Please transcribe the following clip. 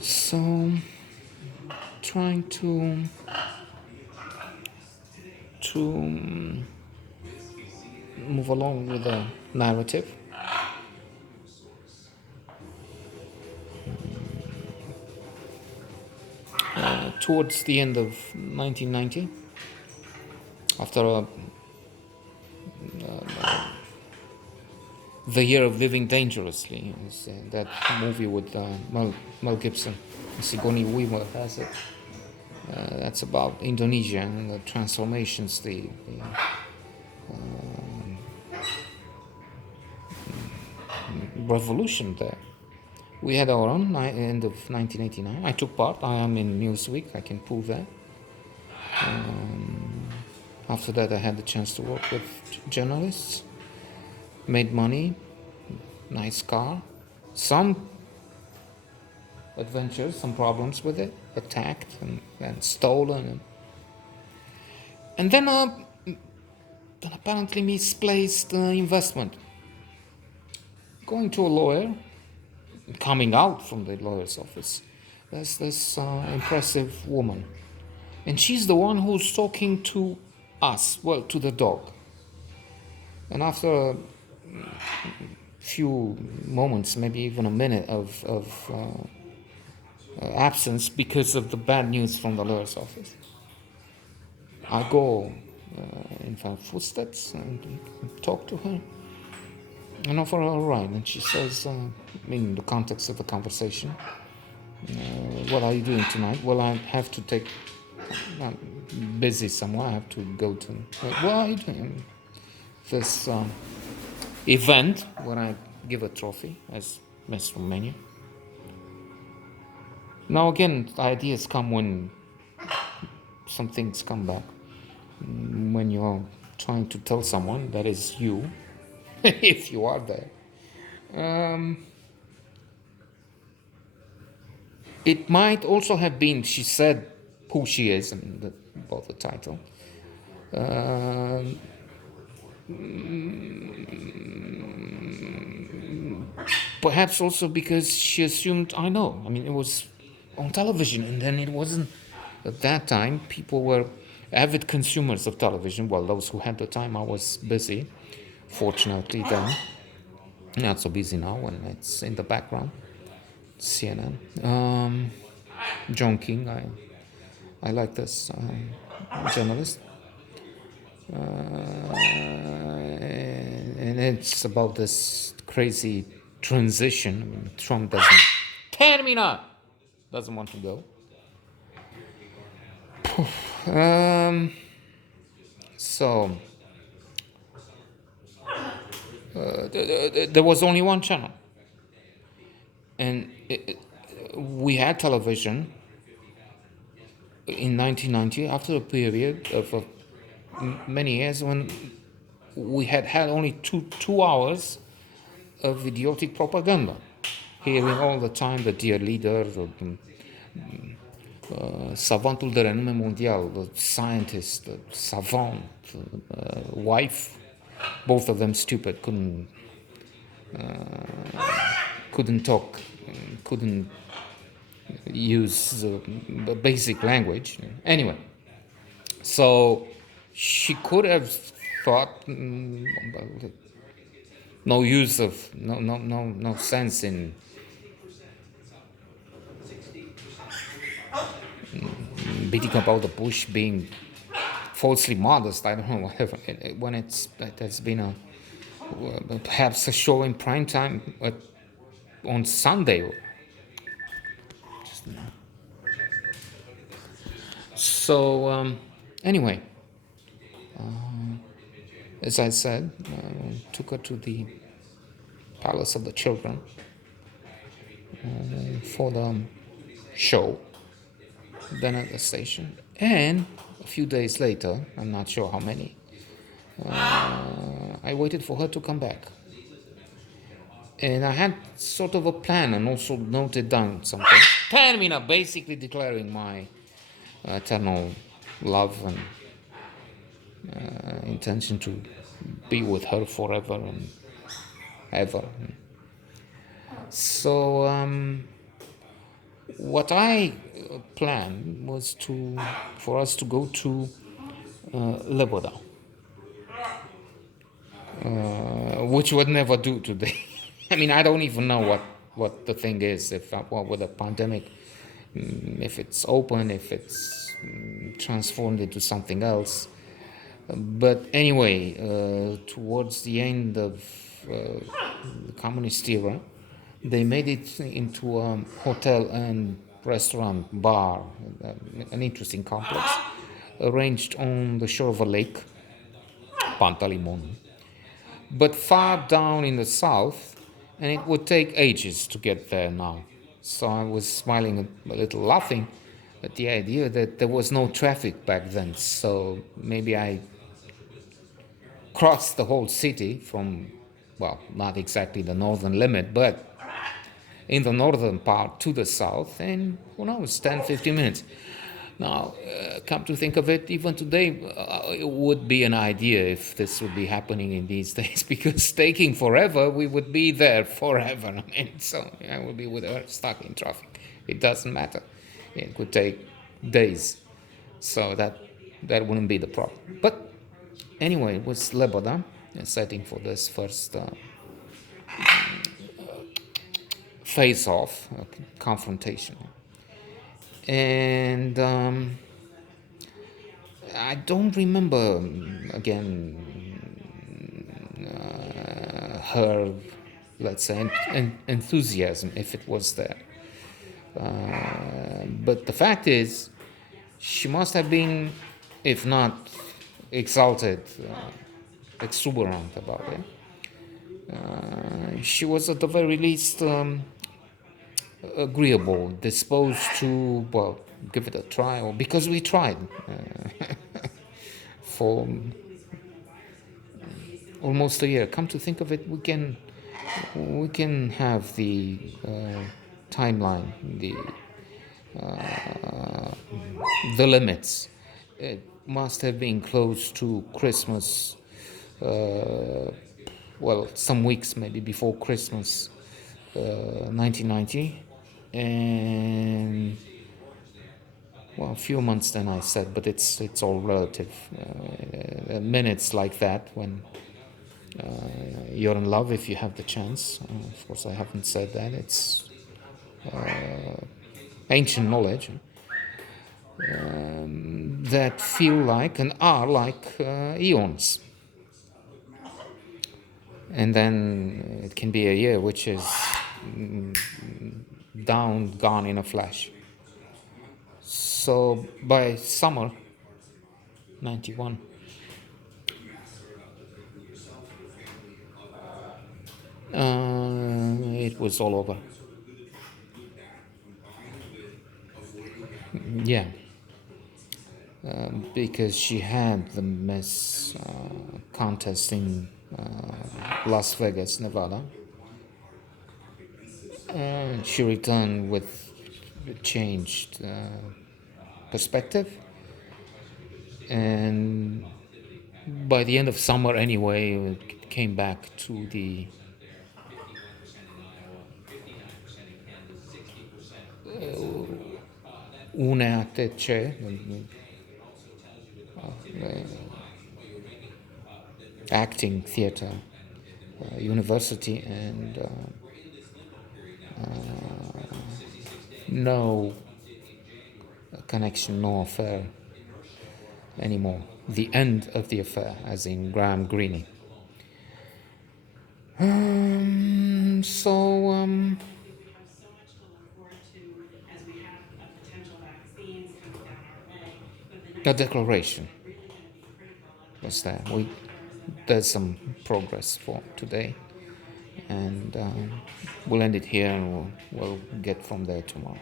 So, trying to move along with the narrative. Towards the end of 1990, after the year of living dangerously, is that movie with Mel Gibson, Sigourney Weaver has it. That's about Indonesia and the transformations, the revolution there. We had our own end of 1989. I took part. I am in Newsweek. I can prove that. After that, I had the chance to work with journalists, made money, nice car, some adventures, some problems with it, attacked and stolen, and then apparently misplaced investment. Going to a lawyer, coming out from the lawyer's office, there's this impressive woman, and she's the one who's talking to us, well, to the dog. And after a few moments, maybe even a minute of absence because of the bad news from the lawyer's office, I go in her footsteps and talk to her and offer her a ride. And she says, in the context of the conversation, what are you doing tonight? Well, I have to take, I'm busy somewhere, I have to go to, what are you doing? This event where I give a trophy as Miss Romania. Now again, ideas come when some things come back. When you're trying to tell someone that is you, if you are there. It might also have been, she said who she is and about the title. Perhaps also because she assumed I know. I mean, it was on television, and then it wasn't. At that time, people were avid consumers of television. Well, those who had the time, I was busy. Fortunately, then not so busy now when it's in the background. CNN, John King. I like this journalist, and it's about this crazy transition. I mean, Trump doesn't. Termina doesn't want to go. So there was only one channel, and we had television in 1990 after a period of many years when we had only two hours of idiotic propaganda, hearing all the time the dear leader, savantul de renume mondial, the scientist, the savant, wife, both of them stupid, couldn't talk, couldn't use the basic language. Anyway, so she could have thought no use of no sense in beating about the bush, being falsely modest. I don't know, whatever. When it has been perhaps a show in prime time on Sunday. So anyway, as I said, took her to the Palace of the Children for the show, then at the station, and a few days later, I'm not sure how many, I waited for her to come back. And I had sort of a plan and also noted down something. Termina, basically declaring my eternal love and intention to be with her forever and ever. So What I planned was for us to go to Leboda, which would never do today. I mean, I don't even know what the thing is, if what with the pandemic, if it's open, if it's transformed into something else. But anyway, towards the end of the communist era, they made it into a hotel and restaurant bar, an interesting complex, arranged on the shore of a lake, Pantalimon, but far down in the south, and it would take ages to get there now. So I was smiling a little, laughing at the idea that there was no traffic back then. So maybe I crossed the whole city from, well, not exactly the northern limit, but in the northern part to the south, and who knows, 10, 15 minutes. Now, come to think of it, even today, it would be an idea if this would be happening in these days, because taking forever, we would be there forever. I mean, so I would be with her stuck in traffic. It doesn't matter. It could take days, so that wouldn't be the problem. But anyway, it was Leboda, a setting for this first face-off, confrontation, and I don't remember again her, let's say, enthusiasm, if it was there. But the fact is, she must have been, if not exalted, exuberant about it. She was at the very least agreeable, disposed to, well, give it a try, or because we tried for almost a year. Come to think of it, we can have the timeline, the limits. It must have been close to Christmas. Well, some weeks maybe before Christmas, 1990, and well, a few months then I said, but it's all relative. Minutes like that when you're in love, if you have the chance. Of course, I haven't said that. It's ancient knowledge that feel like and are like eons. And then it can be a year which is gone in a flash. So by summer 91, it was all over. Yeah, because she had the Miss contest in Las Vegas, Nevada. And she returned with changed perspective, and by the end of summer anyway, it came back to the UNEATC, acting theater university, and no connection, no affair anymore. The end of the affair, as in Graham Greene. The declaration was there. There's some progress for today, and we'll end it here, and we'll get from there tomorrow.